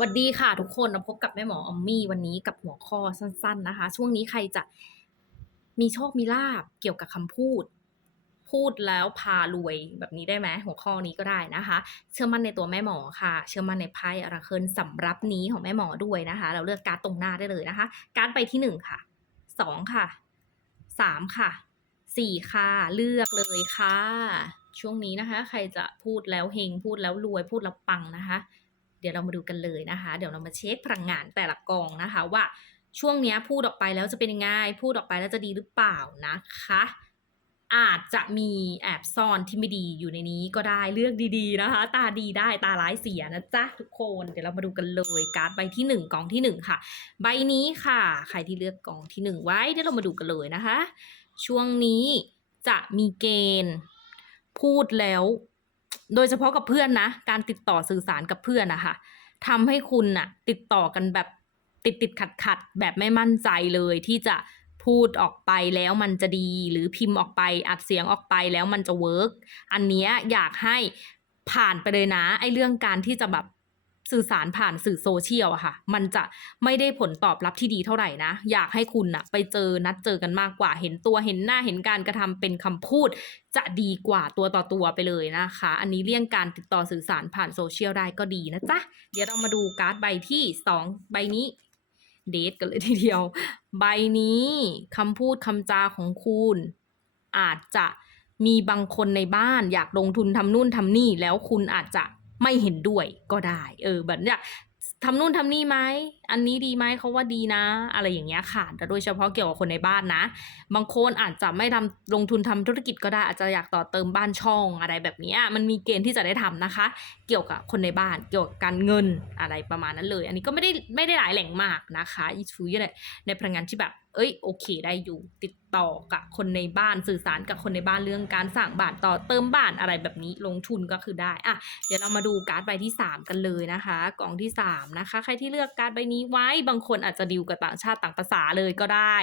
วัสดีค่ะทุกคนมาพบกับแม่หมออมมี่วันนี้กับหัวข้อสั้น ๆนะคะ ช่วงนี้ใครจะมีโชคมีลาบเกี่ยวกับคำพูด พูดแล้วพารวยแบบนี้ได้ไหมหัวข้อนี้ก็ได้นะคะ เชื่อมั่นในตัวแม่หมอค่ะ เชื่อมั่นในไพ่อราเคิลสำรับนี้ของแม่หมอด้วยนะคะ เราเลือกการ์ดตรงหน้าได้เลยนะคะ การ์ดไปที่หนึ่งค่ะสองค่ะสามค่ะสี่ค่ะเลือกเลยค่ะ ช่วงนี้นะคะ ใครจะพูดแล้วเฮงพูดแล้วรวยพูดแล้วปังนะคะ เดี๋ยวเรามาดูกันเลยนะคะ เดี๋ยวเรามาเช็คพลังงานแต่ละกองนะคะว่าช่วงนี้พูดออกไปแล้วจะเป็นยังไง พูดออกไปแล้วจะดีหรือเปล่านะคะ อาจจะมีแอบซ่อนที่ไม่ดีอยู่ในนี้ก็ได้เลือกดีๆนะคะ ตาดีได้ตาร้ายเสียนะจ๊ะทุกคนเดี๋ยวเรามาดูกันเลยการ์ดใบที่หนึ่งกองที่หนึ่งค่ะ ใบนี้ค่ะ ใครที่เลือกกองที่หนึ่งไว้เดี๋ยวเรามาดูกันเลยนะคะ ช่วงนี้จะมีเกณฑ์ พูดแล้ว โดยเฉพาะกับเพื่อนนะ การติดต่อสื่อสารกับเพื่อนนะคะทำให้คุณน่ะ ติดต่อกันแบบติดติดขัดขัดแบบไม่มั่นใจเลยที่จะพูดออกไปแล้วมันจะดีหรือพิมพ์ออกไปอัดเสียงออกไปแล้วมันจะเวิร์กอันเนี้ยอยากให้ผ่านไปเลยนะ ไอ้เรื่องการที่จะแบบ สื่อสารผ่านสื่อโซเชียลอะค่ะ มันจะไม่ได้ผลตอบรับที่ดีเท่าไหร่นะ อยากให้คุณน่ะไปเจอนัดเจอกันมากกว่า เห็นตัวเห็นหน้าเห็นการกระทำเป็นคำพูด จะดีกว่าตัวต่อตัวไปเลยนะคะ อันนี้เลี่ยงการติดต่อสื่อสารผ่านโซเชียลได้ก็ดีนะจ๊ะ เดี๋ยวเรามาดูการ์ดใบที่สองใบนี้เดทกันเลยทีเดียว ใบนี้คำพูดคำจาของคุณ อาจจะมีบางคนในบ้านอยากลงทุนทำนู่นทำนี่แล้วคุณอาจจะ ไม่เห็นด้วยก็ได้ เออแบบเนี้ยทำนู่นทำนี่ไหม อันนี้ดีไหมเขาว่าดีนะ อะไรอย่างเงี้ยค่ะแต่โดยเฉพาะเกี่ยวกับคนในบ้านนะ บางคนอาจจะไม่ทำลงทุนทำธุรกิจก็ได้ อาจจะอยากต่อเติมบ้านช่องอะไรแบบนี้ มันมีเกณฑ์ที่จะได้ทำนะคะ เกี่ยวกับคนในบ้าน เกี่ยวกับการเงินอะไรประมาณนั้นเลย อันนี้ก็ไม่ได้ไม่ได้หลายแหล่งมากนะคะอีชูยในในพลังงานที่แบบ เอ้ยโอเค ได้อยู่ติดต่อกับคนในบ้านสื่อสารกับคนในบ้านเรื่องการสร้างบ้านต่อเติมบ้านอะไรแบบนี้ลงทุนก็คือได้อะเดี๋ยวเรามาดูการ์ดใบที่ 3 กันเลยนะคะ กล่องที่ 3 นะคะ ใครที่เลือกการ์ดใบนี้ไว้บางคนอาจจะดิวกับต่างชาติต่างภาษาเลยก็ได้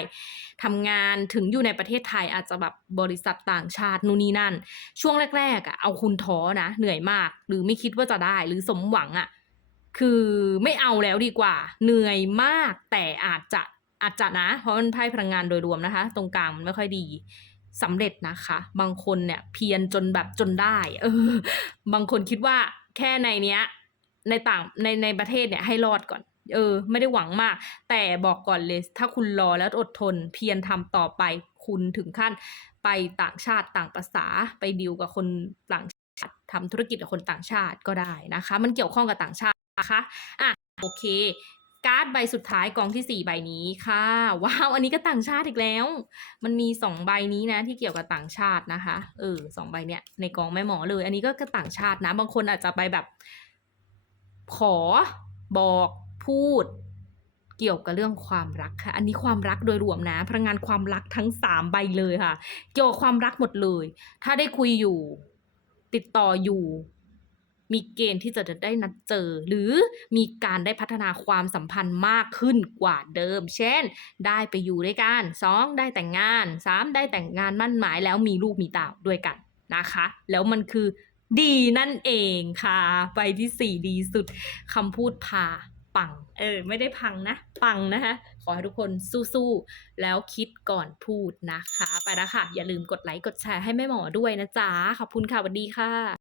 ทำงานถึงอยู่ในประเทศไทยอาจจะแบบบริษัทต่างชาตินู่นนี่นั่น ช่วงแรกๆอะเอาคุณท้อนะเหนื่อยมาก หรือไม่คิดว่าจะได้หรือสมหวังอะคือไม่เอาแล้วดีกว่า เหนื่อยมากแต่อาจจะ อาจจะนะ เพราะมันไพ่พลังงานโดยรวมนะคะ ตรงกลางมันไม่ค่อยดีสำเร็จนะคะ บางคนเนี่ยเพียรจนแบบจนได้เออบางคนคิดว่าแค่ในเนี้ย ในต่างในในประเทศเนี่ยให้รอดก่อน เออ ไม่ได้หวังมาก แต่บอกก่อนเลย ถ้าคุณรอแล้วอดทน เพียรทำต่อไปคุณถึงขั้นไปต่างชาติต่างภาษาไปดิวกับคนต่างชาติทำธุรกิจกับคนต่างชาติก็ได้นะคะ มันเกี่ยวข้องกับต่างชาตินะคะอะโอเค การ์ดใบสุดท้ายกองที่สี่ใบนี้ค่ะ ว้าว อันนี้ก็ต่างชาติอีกแล้ว มันมีสองใบนี้นะที่เกี่ยวกับต่างชาตินะคะเออสองใบเนี้ยในกองแม่หมอเลย อันนี้ก็ก็ต่างชาตินะ บางคนอาจจะไปแบบ ขอบอกพูด เกี่ยวกับเรื่องความรักค่ะ อันนี้ความรักโดยรวมนะพลังงานความรักทั้งสามใบเลยค่ะ เกี่ยวกับความรักหมดเลย ถ้าได้คุยอยู่ ติดต่ออยู่ มีเกณฑ์ที่จะได้นัดเจอ หรือมีการได้พัฒนาความสัมพันธ์มากขึ้นกว่าเดิม เช่น ได้ไปอยู่ด้วยกันสองได้แต่งงานสามได้แต่งงานมั่นหมายแล้วมีลูกมีเต่าด้วยกันนะคะ แล้วมันคือดีนั่นเองค่ะ ไปที่สี่ดีสุดคำพูดพาปัง เออ ไม่ได้พังนะ ปังนะคะ ขอให้ทุกคนสู้ๆ แล้วคิดก่อนพูดนะคะ ไปแล้วค่ะ อย่าลืมกดไลค์ กดแชร์ให้แม่หมอด้วยนะจ๊ะ ขอบคุณค่ะสวัสดีค่ะ